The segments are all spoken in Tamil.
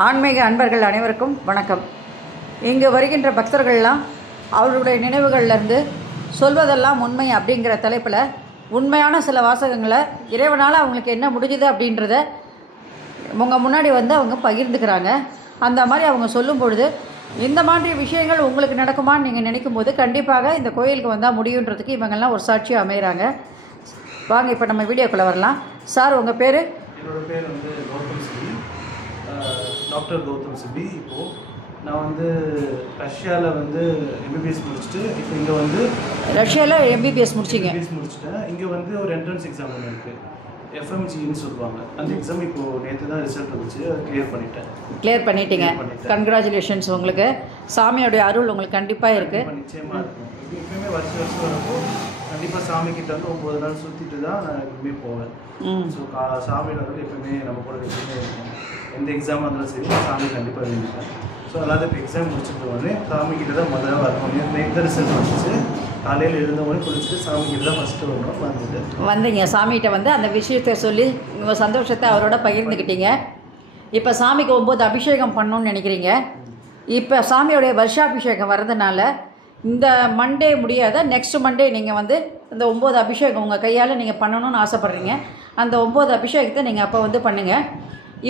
ஆன்மீக அன்பர்கள் அனைவருக்கும் வணக்கம். இங்கு வருகின்ற பக்தர்கள்லாம் அவர்களுடைய நினைவுகள்லேருந்து சொல்வதெல்லாம் உண்மை அப்படிங்கிற தலைப்பில் உண்மையான சில வாசகங்களை இறைவனால் அவங்களுக்கு என்ன முடிஞ்சுது அப்படின்றத உங்கள் முன்னாடி வந்து அவங்க பகிர்ந்துக்கிறாங்க. அந்த மாதிரி அவங்க சொல்லும் பொழுது இந்த மாதிரி விஷயங்கள் உங்களுக்கு நடக்குமான்னு நீங்கள் நினைக்கும் போது கண்டிப்பாக இந்த கோயிலுக்கு வந்தால் முடியுன்றதுக்கு இவங்கெல்லாம் ஒரு சாட்சியாக அமைகிறாங்க. வாங்க இப்போ நம்ம வீடியோக்குள்ளே வரலாம். சார் உங்கள் பேர்? என்னோடய பேர் வந்து கௌதம் சிபி, டாக்டர் கௌதம் சிபி. இப்போது நான் வந்து ரஷ்யாவில் வந்து எம்பிபிஎஸ் முடிச்சுட்டு இப்போ இங்கே வந்து ரஷ்யாவில் எம்பிபிஎஸ் முடிச்சிட்டேன். இங்கே வந்து ஒரு என்ட்ரன்ஸ் எக்ஸாம் ஒன்று இருக்குது, எஃப்எம்ஜின்னு சொல்லுவாங்க. அந்த எக்ஸாம் இப்போது நேற்று தான் ரிசல்ட் வந்துச்சு, அதை கிளியர் பண்ணிட்டீங்க. கங்க்ராச்சுலேஷன்ஸ். உங்களுக்கு சாமியோடைய அருள் உங்களுக்கு கண்டிப்பாக இருக்குது. நிச்சயமாக இருக்கும். எப்பயுமே வருஷம் வரப்போ கண்டிப்பாக சாமிக்கிட்ட வந்து 9 நாள் சுற்றிட்டு தான் நான் எப்பவுமே போவேன். ஸோ சாமியோட அருள் எப்பவுமே நம்ம கூட எப்பவுமே இருக்கும். எந்த எக்ஸாமாக இருந்தாலும் சரி சாமி கண்டிப்பாக வேண்டிப்பேன். ஸோ அதாவது இப்போ எக்ஸாம் முடிச்சுட்டு உடனே சாமிக்கிட்ட தான் முதல்ல வரணும். நேற்று ரிசல்ட் வந்துச்சு, காலையில் எழுந்தவொடனே குளிச்சுட்டு சாமிக்கிட்ட தான் ஃபஸ்ட்டு வரணும். வந்தீங்க சாமிகிட்ட வந்து அந்த விஷயத்தை சொல்லி உங்கள் சந்தோஷத்தை அவரோட பகிர்ந்துக்கிட்டீங்க. இப்போ சாமிக்கு 9 அபிஷேகம் பண்ணணும்னு நினைக்கிறீங்க. இப்போ சாமியோடைய வருஷாபிஷேகம் வர்றதுனால இந்த மண்டே முடியாத நெக்ஸ்ட் மண்டே நீங்கள் வந்து இந்த 9 அபிஷேகம் உங்கள் கையால் நீங்கள் பண்ணணும்னு ஆசைப்பட்றீங்க. அந்த 9 அபிஷேகத்தை நீங்கள் அப்போ வந்து பண்ணுங்கள்.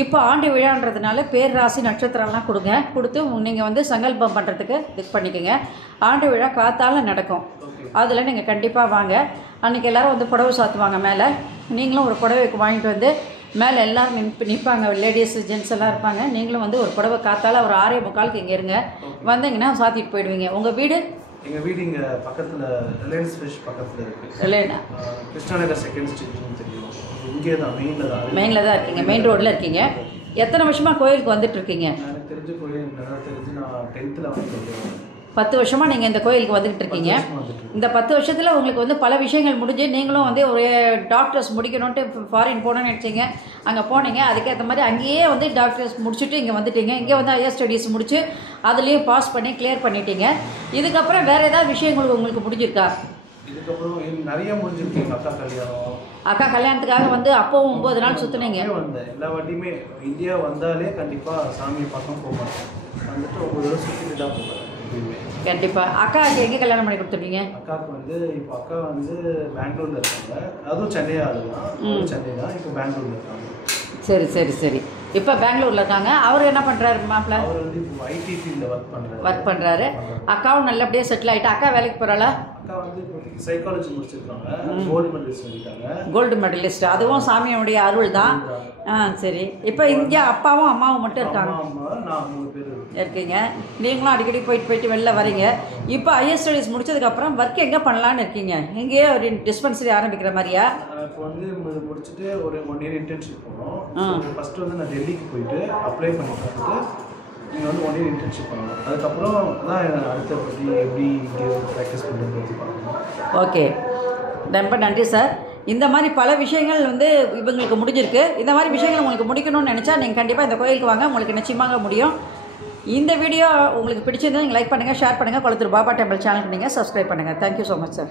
இப்போ ஆண்டு விழான்றதுனால பேர் ராசி நட்சத்திரம்லாம் கொடுத்து நீங்கள் வந்து சங்கல்பம் பண்ணுறதுக்கு இது பண்ணிக்கோங்க. ஆண்டு விழா காத்தால் நடக்கும், அதில் நீங்கள் கண்டிப்பாக வாங்க. அன்றைக்கி எல்லோரும் வந்து புடவை சாத்துவாங்க. மேலே நீங்களும் ஒரு புடவைக்கு வாங்கிட்டு வந்து மேலே எல்லோரும் நிற்பாங்க, லேடிஸ் ஜென்ட்ஸ் எல்லாம் இருப்பாங்க. நீங்களும் வந்து ஒரு புடவை காத்தால் ஒரு 6:45 இங்கே இருங்க. வந்தீங்கன்னா சாத்திட்டு போயிடுவீங்க. உங்கள் வீடு? எங்கள் வீடு இங்கே பக்கத்தில் ரிலையன்ஸ் ஃபிஷ் பக்கத்தில் இருக்குது. கிருஷ்ணாநகர் செகண்ட் ஸ்ட்ரீட்னு தெரியும். இங்கே தான் மெயினில் தான் இருக்கீங்க, மெயின் ரோட்டில் இருக்கீங்க. எத்தனை வருஷமாக கோயிலுக்கு வந்துட்டுருக்கீங்க? எனக்கு தெரிஞ்ச கோயில் நான் 10th வந்து 10 வருஷமாக நீங்கள் இந்த கோயிலுக்கு வந்துக்கிட்டு இருக்கீங்க. இந்த 10 வருஷத்தில் உங்களுக்கு வந்து பல விஷயங்கள் முடிஞ்சு நீங்களும் வந்து ஒரு டாக்டர்ஸ் முடிக்கணுன்ட்டு ஃபாரின் போகணுன்னு நினச்சிங்க. அங்கே போனீங்க, அதுக்கேற்ற மாதிரி அங்கேயே வந்து டாக்டர்ஸ் முடிச்சுட்டு இங்கே வந்துட்டீங்க. இங்கே வந்து ஹையர் ஸ்டடீஸ் முடிச்சு அதுலேயும் பாஸ் பண்ணி கிளியர் பண்ணிட்டீங்க. இதுக்கப்புறம் வேறு ஏதாவது விஷயங்கள் உங்களுக்கு முடிஞ்சிருக்கா? இதுக்கப்புறம் நிறைய முடிஞ்சிருக்கு. அக்கா கல்யாணத்துக்காக வந்து அப்போவும் 9 நாள் சுற்றுனீங்க. வந்தேன் எல்லா வாட்டியுமே. இந்தியா வந்தாலே கண்டிப்பாக சாமி பக்கம் போக மாட்டேன். வந்துட்டு 9 வருஷம் சுற்றிட்டு தான் போவேன். கண்டிப்பாக. அக்காவுக்கு எங்கே கல்யாணம் பண்ணி கொடுத்துருவீங்க? அக்காவுக்கு வந்து இப்போ அக்கா வந்து பெங்களூரில் இருக்காங்க. அதுவும் சென்னை ஆளுதான், சென்னை தான். இப்போ பெங்களூரில் இருக்காங்க. சரி சரி சரி. இப்போ பெங்களூரில் இருக்காங்க. அவர் என்ன பண்ணுறாரு மாப்பிள்ள? அவர் வந்து இப்போ ஐடி ஃபீல்டில் ஒர்க் பண்ணுறாரு. அக்காவும் நல்லபடியாக செட்டில் ஆகிட்டா. அக்கா வேலைக்கு போகிறாளா? அக்கா வந்து இப்போதைக்கு சைக்காலஜி முடிச்சிருக்காங்க, கோல்டு மெடலிஸ்ட் பண்ணிட்டாங்க. Gold medalist. அதுவும் சாமியோடைய அருள் தான். சரி. இப்போ இங்கே அப்பாவும் அம்மாவும் மட்டும் இருக்காங்க. நான் 3 பேர் இருக்கீங்க. நீங்களும் அடிக்கடி போயிட்டு வெளில வரீங்க. இப்போ ஹையர் ஸ்டடீஸ் முடிச்சதுக்கப்புறம் ஒர்க் எங்கே பண்ணலான்னு இருக்கீங்க? இங்கேயே ஒரு டிஸ்பென்சரி ஆரம்பிக்கிற மாதிரியா? இப்போ வந்து முடிச்சுட்டு ஒரு 1 year இன்டர்ன்ஷிப் போகணும். ஃபஸ்ட்டு வந்து நான் டெல்லிக்கு போயிட்டு அப்ளை பண்ணி பார்த்துட்டு நீங்கள் வந்து 1 year இன்டர்ன்ஷிப் பண்ணணும். அதுக்கப்புறம் தான் அடுத்த பற்றி எப்படி இங்கே ப்ராக்டிஸ் பண்ணுறது பற்றி பார்க்கணும். ஓகே, ரொம்ப நன்றி சார். இந்த மாதிரி பல விஷயங்கள் வந்து இவங்களுக்கு முடிஞ்சிருக்கு. இந்த மாதிரி விஷயங்கள் உங்களுக்கு முடிக்கணும்னு நினச்சா நீங்கள் கண்டிப்பாக இந்த கோயிலுக்கு வாங்க, உங்களுக்கு நிச்சயமாக முடியும். இந்த வீடியோ உங்களுக்கு பிடிச்சிருந்தா நீங்கள் லைக் பண்ணுங்கள், ஷேர் பண்ணுங்கள். கொளத்தூர் பாபா டெம்பிள் சேனலுக்கு நீங்கள் சப்ஸ்கிரைப் பண்ணுங்கள். Thank you so much sir.